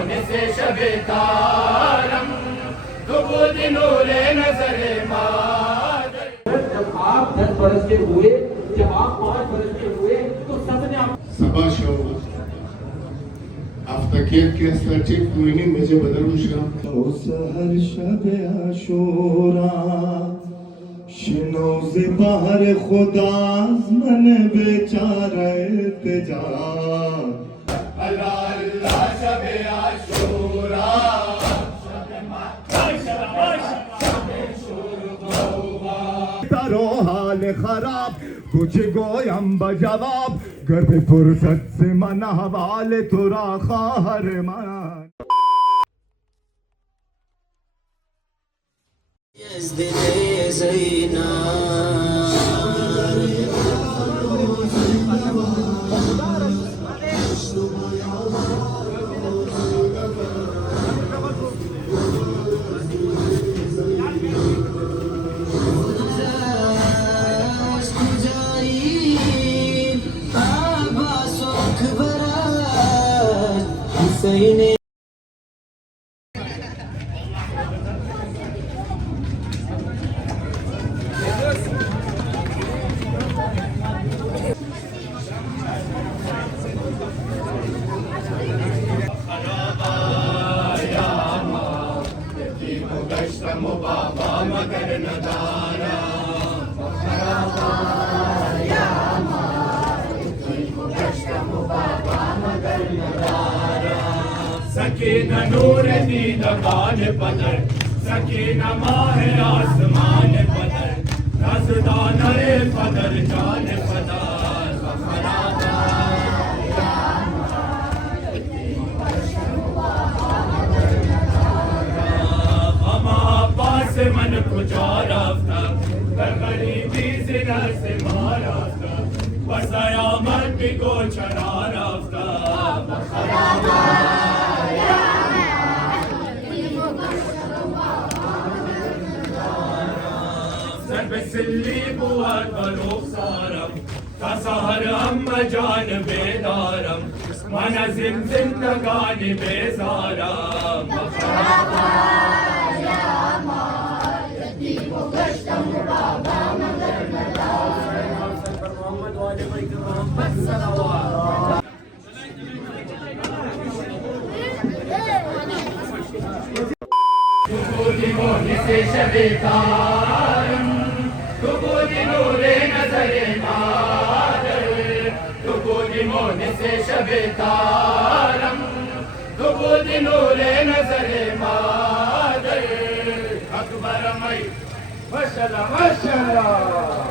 से शबे तारम दुबूद नूरे नजरे मादर। जब आप 10 बरस के हुए, जब आप 5 बरस के हुए तो सबने आप sabah şovlu. Aftakiyet के स्ट्रैटेजिक तुमने मुझे बदल उशरा उस हर शब आशूरा शनौज बाहर खुदा मन बेचारा इल्तिजा अल्लाह अल्लाह शबे आशूरा तारो हाल खराब कुछ गोयम बजवाब गर फुर्सत से मना वाले तुरा खाहर मान बाबा मगर नदारा सकीन नूर दीन कान पदर सकीन माह आसमान पदर रज़दान पदर जान पदर मन पुजारा था गरीबी जिना से मारा था बसाया मन को चरारा था सर्व सिल्ली बुआ बरोक सारम कसहर अम्म जान बेदारम मन जिंदगानी बेजारम से शबे तारम दुबूद नूरे नजरे मादर दुबूद से शबे तारम दुबूद नूरे नजरे मादर अकबर मई माशाअल्लाह माशाअल्लाह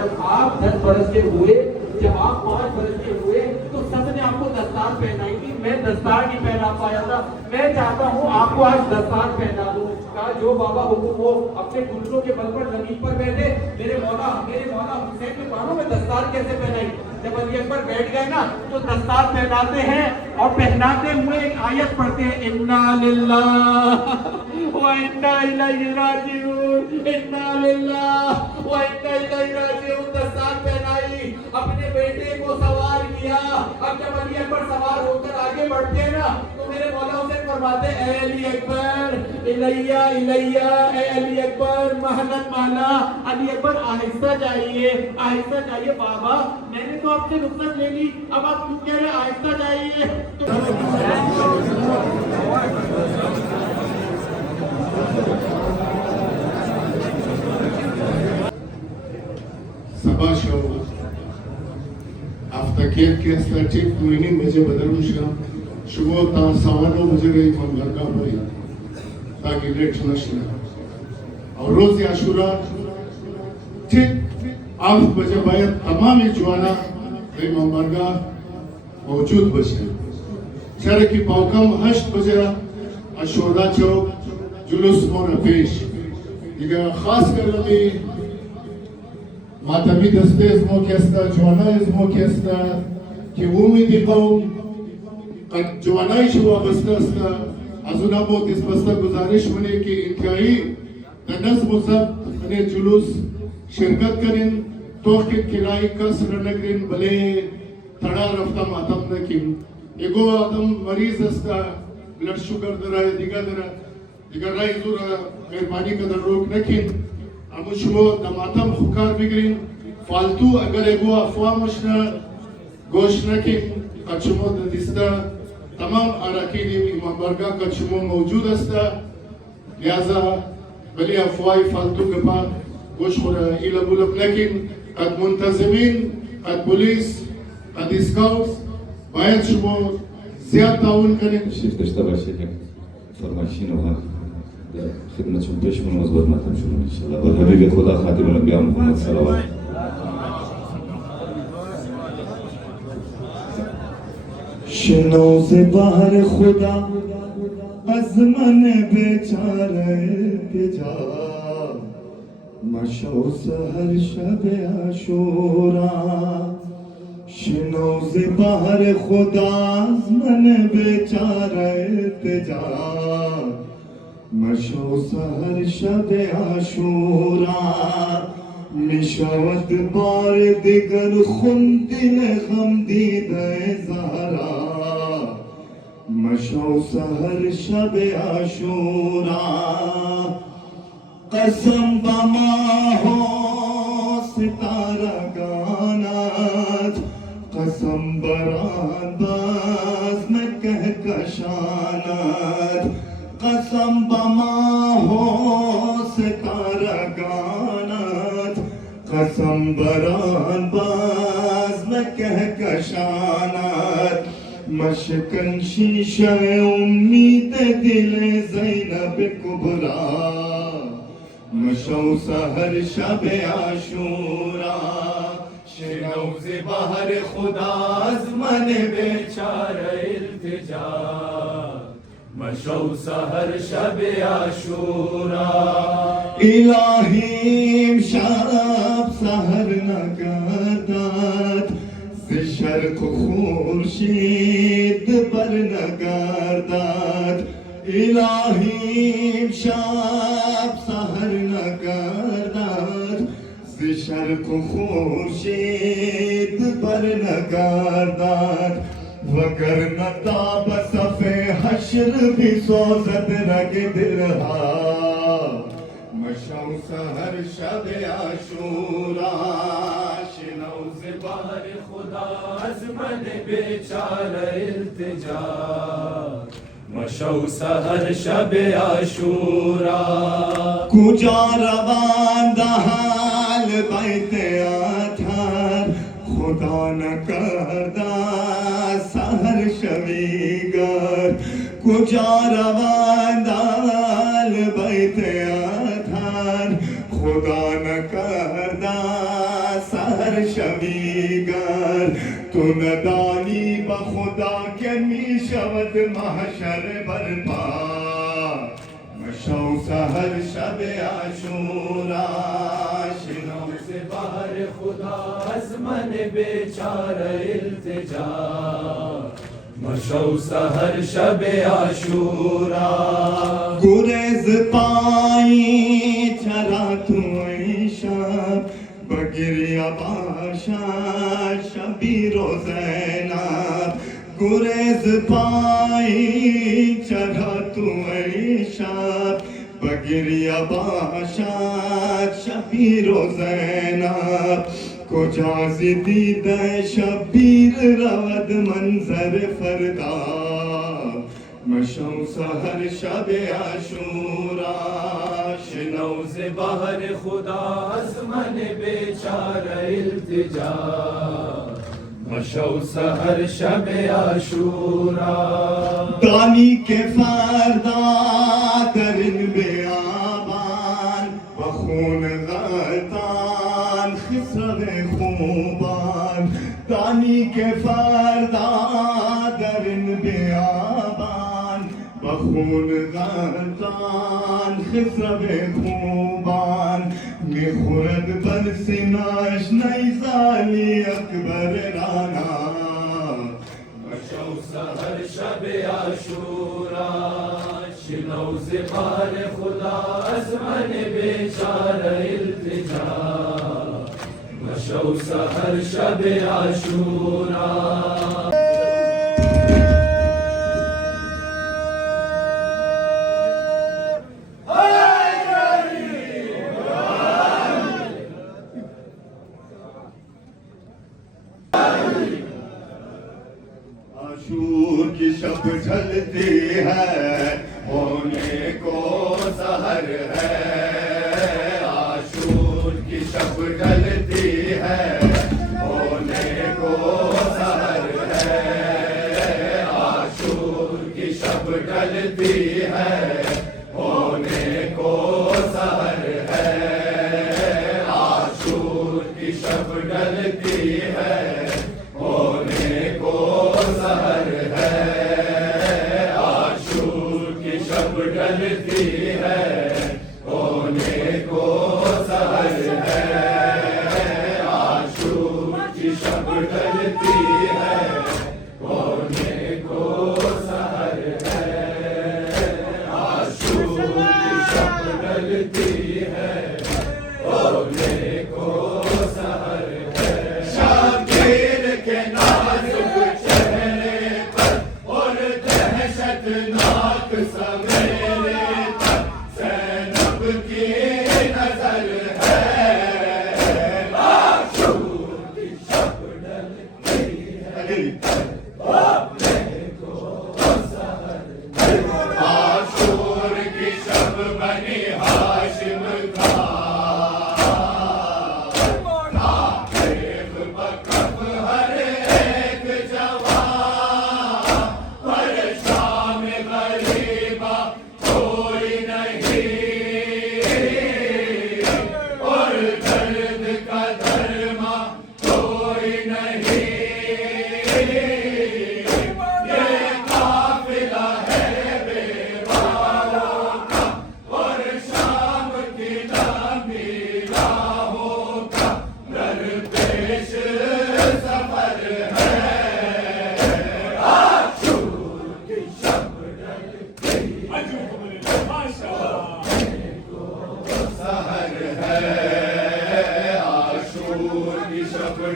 जब आप 10 बरस के हुए, जब आप 5 बरस के हुए तो सबने आपको दस्तार पहनाई थी। मैं दस्तार नहीं पहना पाया था, मैं चाहता हूँ आपको आज दस्तार पहना दूँ। कहा जो बाबा हुक्म हो अपने घुटनों के बल पर जमीन पर बैठे। मेरे मौला हुसैन के बालों में दस्तार कैसे पहनाई? जब अली अकबर बैठ गए ना तो दस्तार पहनाते हैं और पहनाते हुए एक आयत पढ़ते हैं, इन्ना लिल्लाह व इन्ना इलैहि राजिऊन, इन्ना लिल्लाह व इन्ना इलैहि राजिऊन। दस्तार पहनाई, अपने बेटे को सवार किया। अब जब अली अकबर सवार होकर आगे बढ़ते हैं ना तो मेरे मौला हुसैन फरमाते, ए अली अकबर इलैया इलैया, ए अली अकबर महलन महला। अली अकबर आहिस्ता जाइए, आहिस्ता जाइए। बाबा मैंने तो आपसे रुखसत ले ली, अब आप क्यों कह रहे आहिस्ता जाइए? sabah show aftakiet ke starting tuini मुझे बदलूशा शुभो ता सवालो मुझे गई मन घर का भाई ताकि लेट नशना और रोज आशुरा ठीक 8 बजे बायत तमाम जवाना गई मंबरगा मौजूद बचे शहर की पाउकम 8 बजे अशोदा चौक जुलूस मोर पेश इगा खास कर लगी मातमी दस्ते इसमो केस्ता जवाना इसमो केस्ता कि उम्मीद कौम कद जवानाई शुआ बस्ता अजुना बहुत इस बस्ता गुजारिश होने की इंतहाई तनस मुसब ने जुलूस शिरकत करें तो के किराई कसर नगरिन भले थड़ा रफ्ता मातम न किम एगो आदम मरीज अस्ता ब्लड शुगर दरा दिगा राय जुरा मेहरबानी कदर रोक न किम अमुशमो दमातम खुकार बिगरिन फालतू अगर एगो अफवाह मुशना गोशना की कचमो दिस्ता तमाम अरकान इमाम बरगा कचमो मौजूद अस्ता लिहाजा भले अफवाह फालतू गपा गोश खुरा इलबुलब लेकिन कद मुंतजमीन कद पुलिस कद स्काउट्स बायत शुमो ज्यादा ताउन करें شفت اشتغل شيء فرماشين وها خدمة شو بيش من مزبوط ما تمشون إن شاء الله والحبيب خدا خاتم الأنبياء محمد صلوات शनो से बाहर खुदा अज़मन बेचारे के जा मशो सहर शब आशूरा शनो से बाहर खुदा अज़मन बेचारे के जा मशो सहर शब आशूरा मिशवत बार दिगर खुंदिन गम दीदे ज़हरा मशो सहर शब आशूरा कसम बमा हो सितारा गानात कसम बरान बाज न कह कशानात कसम बमा हो सितारा गानात कसम बरान बाज न कह कशानात मशकन शीशा उम्मीद दिल ज़ैनब कुबरा मशौ सहर शब आशूरा शनो से बाहर खुदा अज़मन बेचारा इल्तिजा मशौ सहर शब आशूरा इलाही शाब सहर नगारदात शर्क खुर्शीद पर नगारदात इलाही शाब सहर नगारदात शर्क खुर्शीद पर नगारदात वगर नताब सफ़े हश्र भी सोजत रग दिलहा मशौ सहर शब आशूरा शनो से बाहर खुदा अज़मन बेचारा इल्तिजा मशौ सहर शब आशूरा कुजा रवान दहाल बैते आधार खुदा न करदा सहर शवीगर कुजा रवान दहाल बैते आधार खुदा न करदा सहर शवीगर तू नदानी बखुदा के मीशवत महशर बरपा मशौ सहर शब आशूरा शनो से बाहर खुदा अज़मन बेचारा इल्तिजा मशौ सहर शब आशूरा गुरेज पाई चरा तू शब बगिरिया बाशा शबीरो ज़ैनब गुरेज पाई चरा तू शब बगिरिया बाशा शबीरो ज़ैनब कुजा दीद शबीर रवद मंजर फरदा मशौ सहर शब आशूरा शिनौ से बाहर खुदा अज़मन बेचारा इल्तिजा मशौ सहर शब आशूरा दानी के फरदा दरिन बेआबान बखून गलतान खिसर खूबान दानी के फरदा दरिन बेआबान बखून गलतान खिसर खूबान मिखुरद बर सिनाश नई साली अकबर राना मशौ सहर शब आशूरा शिनौ से बाहर खुदा अज़मन बेचारा इल्तिजा मशौ सहर शब आशूरा आशूर की शब ढलती है होने को सहर है आशूर की शब ढलती है होने को सहर है आशूर की शब ढलती है होने को सहर है आशूर की शब ढलती है होने को सहर है आशूर की शब ढलती है होने को सहर है आशूर की शब ढलती है होने को सहर है आशूर की शब ढलती है होने को सहर है शबीर के नाजुक चेहरे पर और दहशतनाक सवेरे पर ज़ैनब की नजर है आशूर की शब ढलती है होने को सहर है आशूर की शब बनी हाशिम का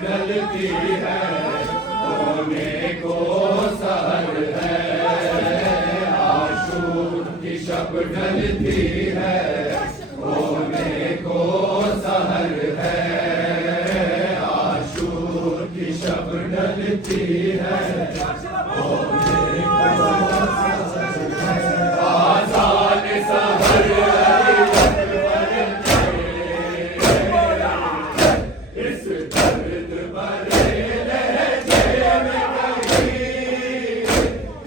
ढलती है होने को सहर है आशूर की शब ढलती है होने को सहर है आशूर की शब ढलती है होने को आज़ान सहर इस दर्द भरे लहजे में कहीं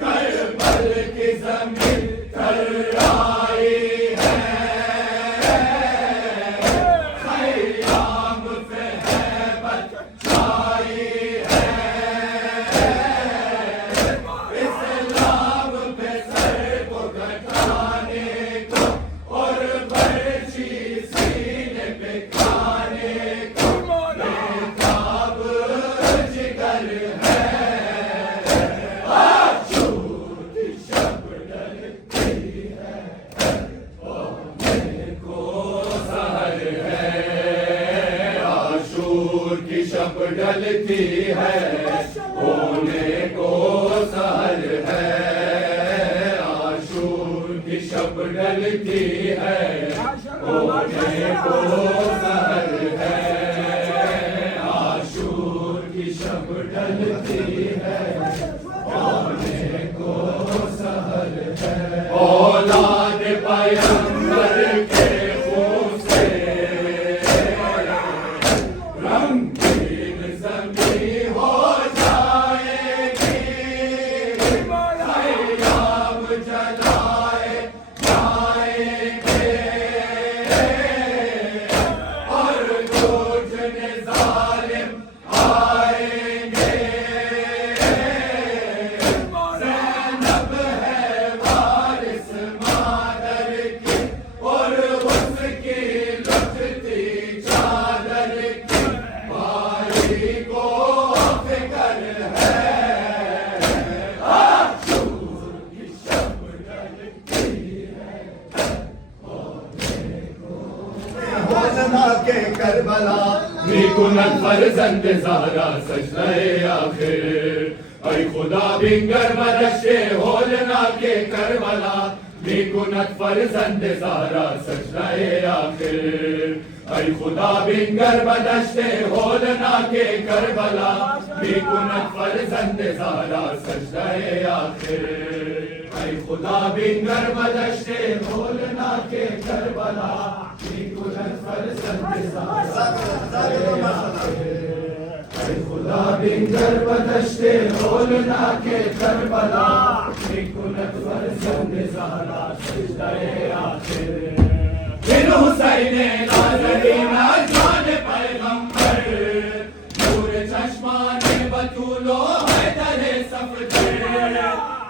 करबल की ज़मीन थर्राई है ख़याम पे हैबत छाई है ढलती है होने को सहर है आशूर की शब ढलती है होने को सहर है आशूर की शब ढलती है होने को सहर है औलाद पैगंबर के खून से रंगीन ज़मीं हो जाएगी सैयाब जलाए जाएंगे और दूसरे जालिम आएंगे ज़ैनब है वारिस मादर की और उसकी लुटती चादर की भाई को फिक्र है आशूर की शब ढलती है होना के करबला मिकुनत फरजंद ज़हरा सजदाए आखिर ऐ खुदा बिंगर बदशे होलना के करबला मिकुनत फरजंद ज़हरा सजदाए आखिर ऐ खुदा बिंगर बदशे होलना के करबला मिकुनत फरजंद ज़हरा सजदाए आखिर ऐ खुदा बिंगर बदशे होलना के करबला मिकुनत फरजंद ज़हरा खुदा बिंगर बदशे होलना के करबला मिकुनत फरजंद ज़हरा सजदाए आखिर फिर हुसैन नाज़रीन जान पैगंबर नूर चश्माने बतूलो हैदर सफदर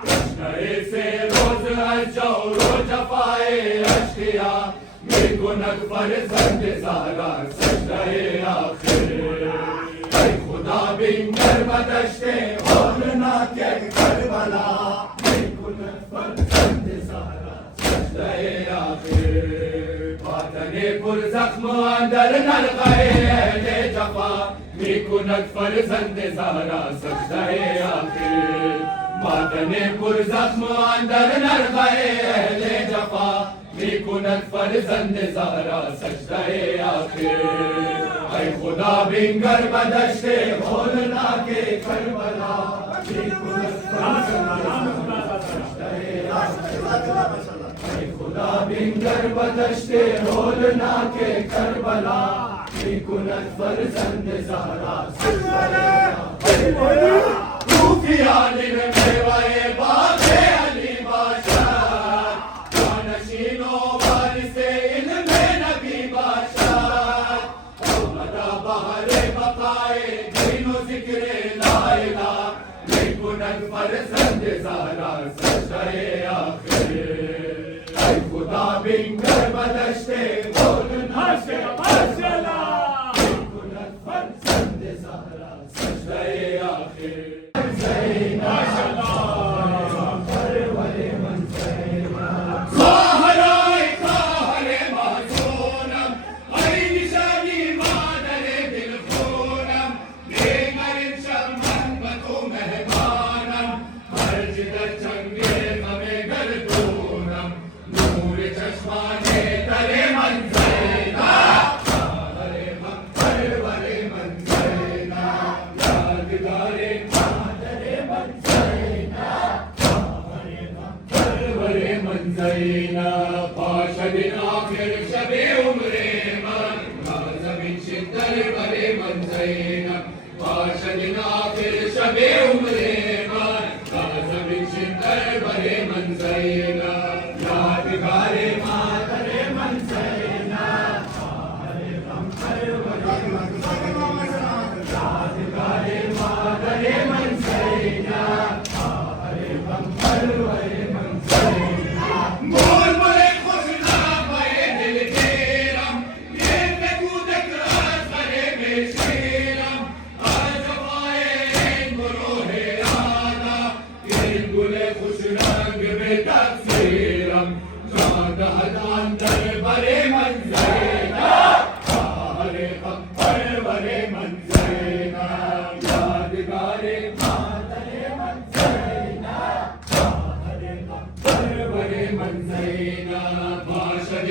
कृष्णए से रोज अजो रोज पाए अश्किया मिकुनत फरजंद ज़हरा सजदाए आखिर ऐ खुदा बिंगर बदशे होलना के करबला मिकुनत फरजंद ज़हरा सजदाए आखिर बातने पुर जख्म अंदर नरगाए अहले जफा मिकुनत फरजंद ज़हरा सजदाए आखिर बातने पुर जख्म अंदर नरगाए अहले जफा मिकुनत फरजंद ज़हरा सजदाए आखिर ऐ खुदा बिंगर बदशे होलना के करबला मिकुनत फरजंद सजदाए आखिर ऐ खुदा बिंगर बदशे होलना के करबला मिकुनत फरजंद ज़हरा सजदाए आखिर रूफियान मेवाए बाबे अली बादशाह जानशीनो वारिसे इल्मे नबी बादशाह मदा बहरे बकाए दीनो ज़िक्रे ला इलाह मिकुनत फरजंद ज़हरा सजदाए आखिर ऐ खुदा बिंगर बदशे होलना के करबला मिकुनत फरजंद ज़हरा सजदाए आखिर मंज़ैना पाशदिन आखिर शबे उम्रे मन ज़मीन शिद्दत बरे मंज़ैना पाशदिन आखिर शबे उम्रे मन ज़मीन शिद्दत बरे मंज़ैना यादगारे मातरे मंज़ैना यादगारे मातरे मंज़ैना मोर मरे खुशना पाए दिल तेरम ये कूदक राज करे बेशेरम आज पाए गुरो है आदा ये गुले खुश रंग में तकसीरम चांद हदान दर बरे मंज़ैना हरे बरे मंज़ैना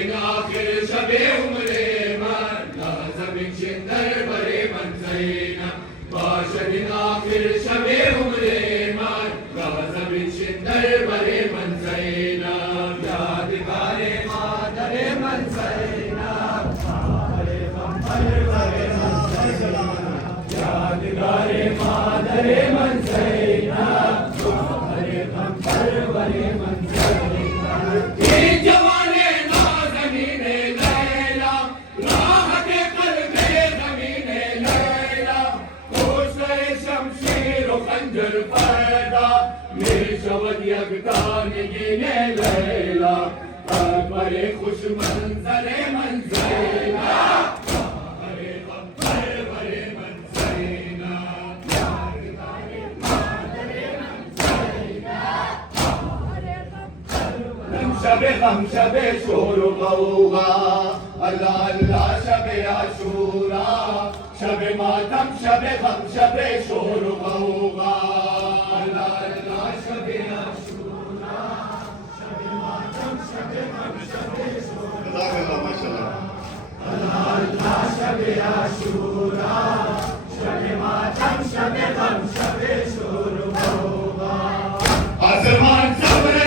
दिन आखिर शबे उमरे मन लाजमिन शिंदर बरे मन सैना बाश दिन आखिर शबे उमरे मन लाजमिन शिंदर बरे मन सैना यादगारे मादरे मन सैना यादगारे मादरे मन सैना हरे हम परवरे मन सैना ये जवाने ना ज़मीने लैला राहते क़ल्बे ज़मीने लैला कोशे शमशीर व खंजर पैदा मिशवद यकतान गिने लैला बड़े खुश मंजरे मंजरेना हरे हम परवरे मन सैना हम शबे शोर गौगा अल्लाह अल्लाह शबे आशूरा शबे मातम शबे हम शबे शोर गौगा अल्लाह अल्लाह शबे आशूरा शबे मातम शबे हम शबे शोर माशाल्लाह अल्लाह अल्लाह शबे आशूरा शबे मातम शबे हम शबे शोर गौगा आसमान सब्र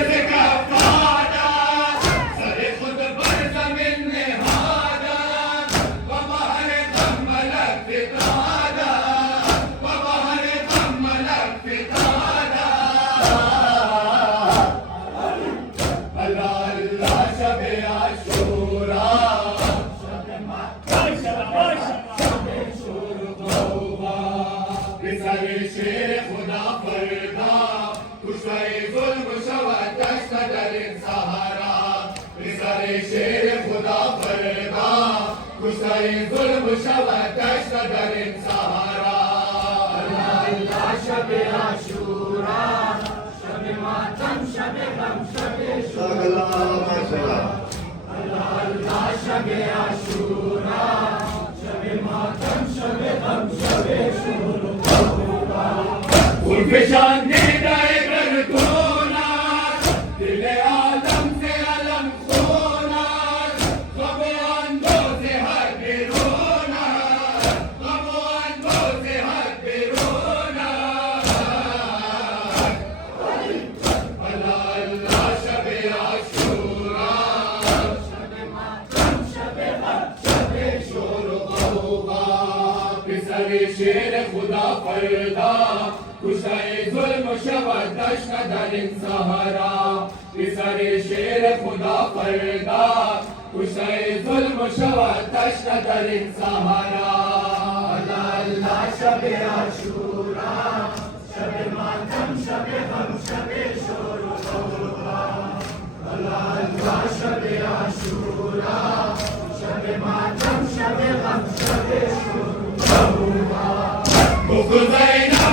से जुल्म शवत दर सहारा अल्लाह अल्लाह शबे आशूरा शबे मातम शबे गम शबे शोरा माशाल्लाह अल्लाह अल्लाह शबे आशूरा शबे मातम शबे गम शबे शोरा उनके शान दे गए कर कोना दिल आलम से अलम खोना कबो अंधो से हर रोना कबो अंधो से हर रोना अल्लाह अल्लाह शबे आशूरा शबे मातम शबे गम शबे शोर गौगा पिसरे शेर खुदा फरदा कुशाए जुल्म शवत दश्त दर सहारा पिसरे शेर खुदा फरदा कुशाए जुल्म शवत दश्त दर सहारा अल्लाह अल्लाह शबे आशूरा शबे मातम शबे गम शबे शोर गौगा अल्लाह अल्लाह शबे आशूरा शबे मातम शबे गम शबे शोर गौगा गुज़ैना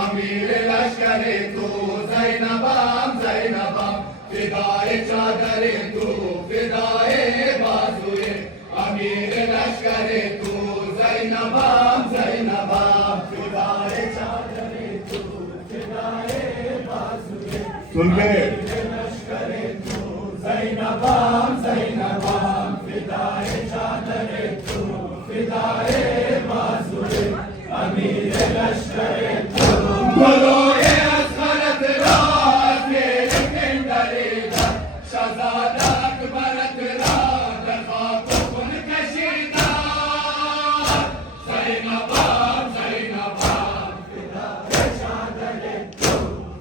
अमीर लश्करे तू ज़ैनबाम ज़ैनबाम फिदाए चादरे तू फिदाए बाजुए अमीर लश्करे तू ज़ैनबाम ज़ैनबाम फिदाए चादरे तू फिदाए बाजुए सुन के लश्करे तू ज़ैनबाम ज़ैनबाम फिदाए चादरे तू फिदाए बाजुए अमीर लश्करे तू बोलोए असगरत रात लेकिन डरेगा शहजादा अकबरत रात खातून कशीदा ज़ैनबाम ज़ैनबाम फिदाए चादरे तू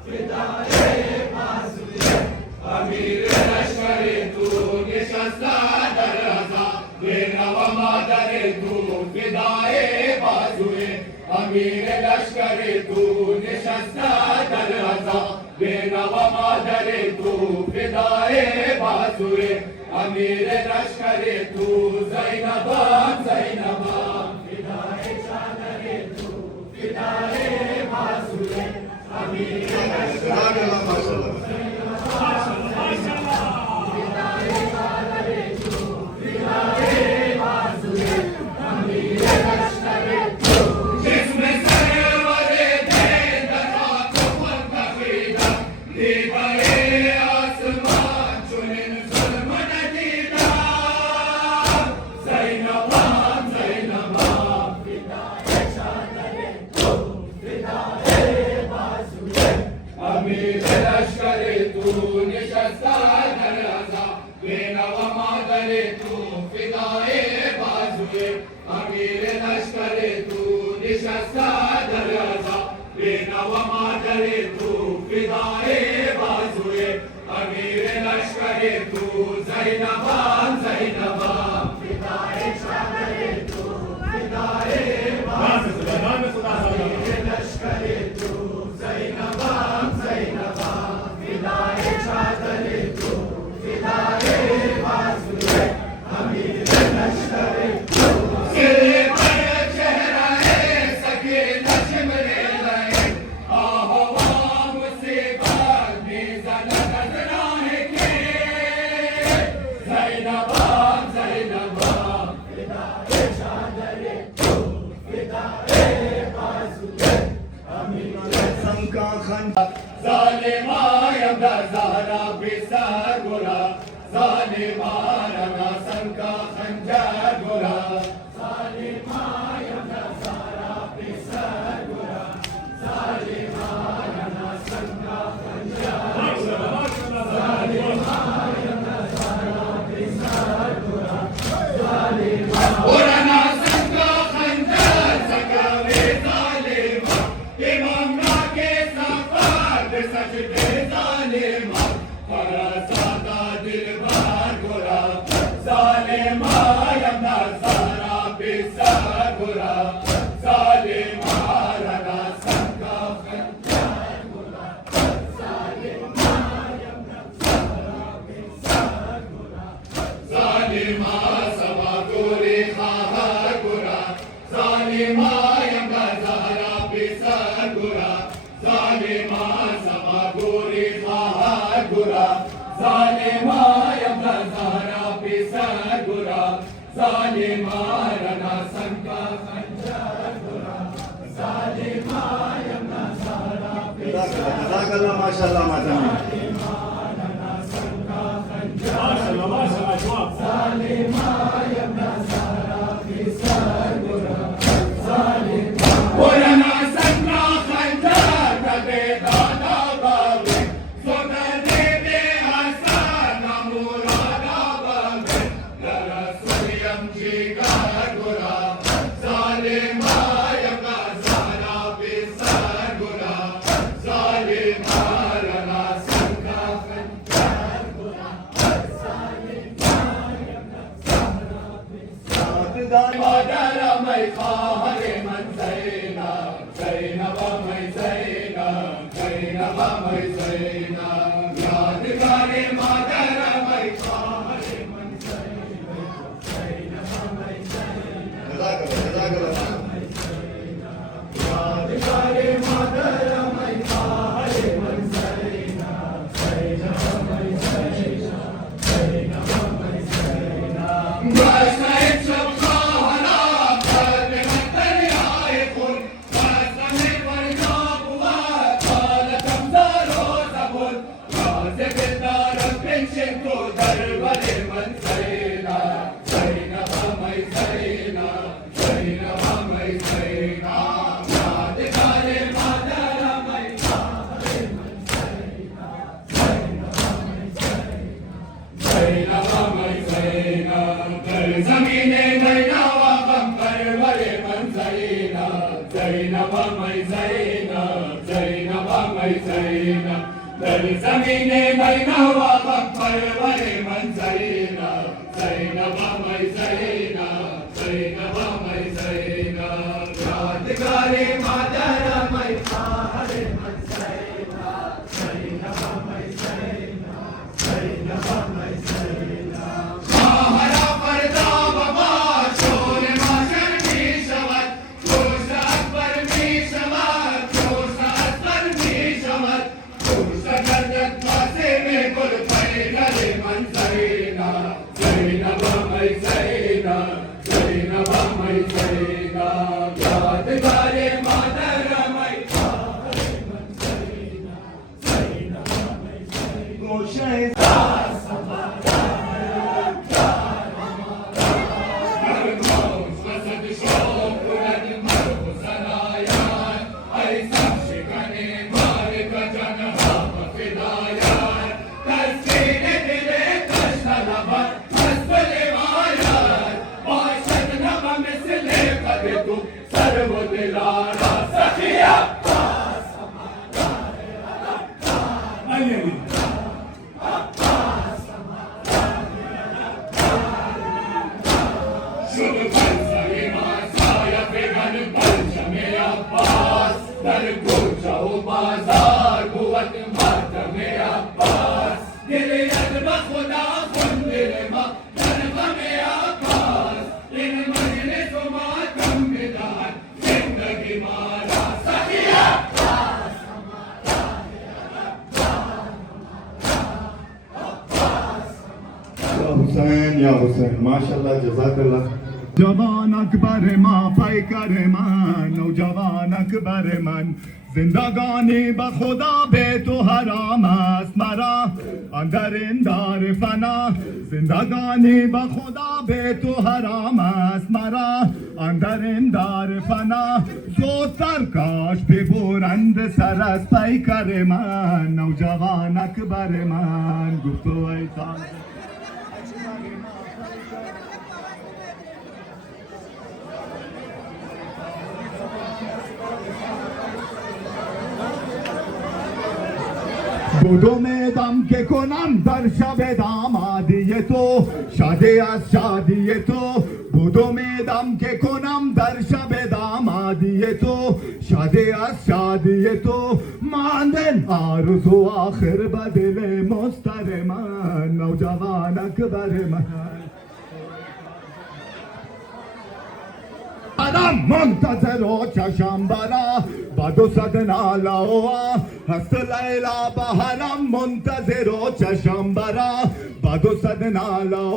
फिदाए बाजुए अमीर लश्करे तू निशस्ता दर रज़ा बेनवा मादरे तू फिदाए बाजुए अमीर लश्करे तू निशस्ता दर रज़ा बेनवा मादरे तू फिदाए बाजुए अमीर लश्करे तू ज़ैनबा ज़ैनबा फिदाए चादरे तू फिदाए बाजुए अमीर लश्करे अमीर लश्करे तू निशस्ता दरवाजा बेनवा मादरे तू फिदाए बाजुए अमीर लश्करे तू ज़ैनबा ज़ैनबा फिदाए चादरे तू फिदाए बाजुए अमीर लश्करे तू ज़ैनबा ज़ैनबा फिदाए चादरे तू फिदाए बाजुए अमीर लश्करे ज़ालिमा यमदा ज़हरा बिसर गुरा ज़ालिमा रना संका खंजर गुरा ज़ालिमा यमदा ज़हरा बिसर गुरा ज़ालिमा रना संका खंजर ज़ालिमा यमदा ज़हरा बिसर गुरा ज़ालिमा रना संका खंजर सकावे ज़ालिमा इमाम के सजदे ज़ालिमा फरसादा दिलबर गुरा ज़ालिमा यमदा ज़हरा बिसर गुरा ज़ालिमा रना संका खंजर गुरा ज़ालिमा यमदा ज़हरा बिसर गुरा ज़ालिमा सवा गोरे खाहर गुरा ज़ालिमा यमदा ज़हरा बिसर गुरा ज़ालिमा सवा गोरे खाहर गुरा ज़ालिमा यमदा ज़हरा बिसर गुरा ज़ालिमा रना संका खंजर गुरा ज़ालिमा यमदा ज़हरा जज़ाकल्लाह माशाअल्लाह ज़ालिमा रना संका खंजर ज़ालिमा यमदा ज़हरा बिसर गुरा ज़ालिमा रना संका खंजर कदे दादा बाबे सोना दे दे हसन मुरादा बाबे रसूलियम जिगर गुरा ज़ालिमा यमदा ज़हरा बिसर गुरा ज़ालिमा रना संका खंजर गुरा ज़ालिमा यमदा ज़हरा बिसर मदर मैं खाहरे मन ज़ैना ज़ैनबा मैं ज़ैना ज़ैनबा मैं ज़ैना यादगारे मदर मैं खाहरे मन ज़ैना ज़ैनबा मैं ज़ैना यादगारे मदर मैं खाहरे मन ज़ैना ज़ैनबा मैं ज़ैना ज़ैनबा मैं ज़ैना ज़मीने नैनावा कंकर वरे मन ज़ैना ज़ैनबा मैं ज़ैना ज़ैनबा मैं ज़ैना दर ज़मीने नैनावा कंकर वरे मन ज़ैना ज़ैनबा मैं ज़ैना ज़ैनबा मैं ज़ैना यादगारे मादर मैं खाहरे मन ज़ैना شب پرسای ما سایه بگن پرچم عباس در کوچه و بازار بود ماتم عباس دل ید به خدا خون دل ما در غم عباس این مجلس و ماتم بدهد زندگی ما را سخی عباس या हुसैन माशाल्लाह जज़ाकल्लाह जवान अकबर माँ पैकर मान नौजवान अकबर मन जिंदगानी बखुदा बे तो हराम است مرا اندر این دار فنا زندگانی بخدا به تو حرام است مرا اندر این دار فنا زودتر کاش ببرند سر از پیکر من نوجوان اکبر من گفت و ای تاج بدومیدم که کنم در شب دامادی تو شادی از شادی تو بدومیدم که کنم در شب دامادی تو شادی از شادی تو ماندن آرزو آخر به دل مستر من نوجوان اکبر من آدم منتظر و چشم برا با دو صد نالا هست لیلا بهرم منتظر و چشم برا با دو صد نالا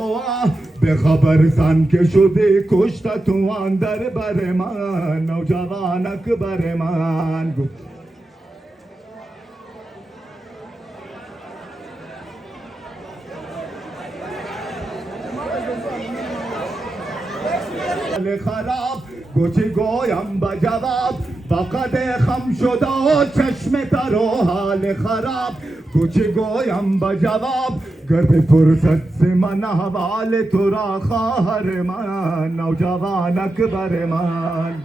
به خبر زن که شده کشت تو اندر بر من نوجوان اکبر من خراب گوچی گویم با جواب فقط خم شده و چشم تر و حال خراب گوچی گویم با جواب گر به فرصت سے من حوال تو را خواهر من نوجوان اکبر من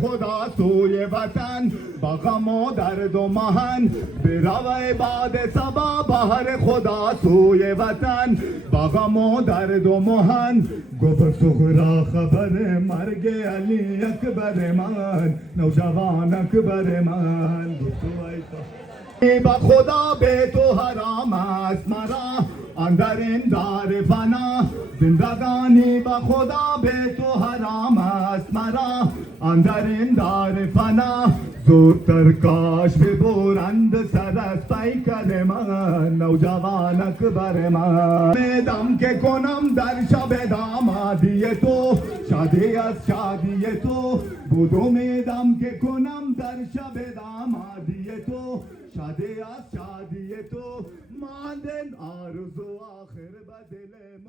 خدا سوی وطن با غم و درد و مهن بروی باد صبا بهر خدا سوی وطن با غم و درد و مهن گفت سغرا خبر مرگ علی اکبر من نوجوان اکبر من با خدا به تو حرام است مرا اندر این دار فنا زندگانی با خدا به تو حرام است مرا اندر این دار فنا زودتر کاش ببرند سر از پیکر من نوجوان اکبر من میدم که کنم در شب دامادی تو شادی از شادی تو بود امیدم که کنم در شب دامادی تو شادی از شادی تو ماندن آرزو آخر به دل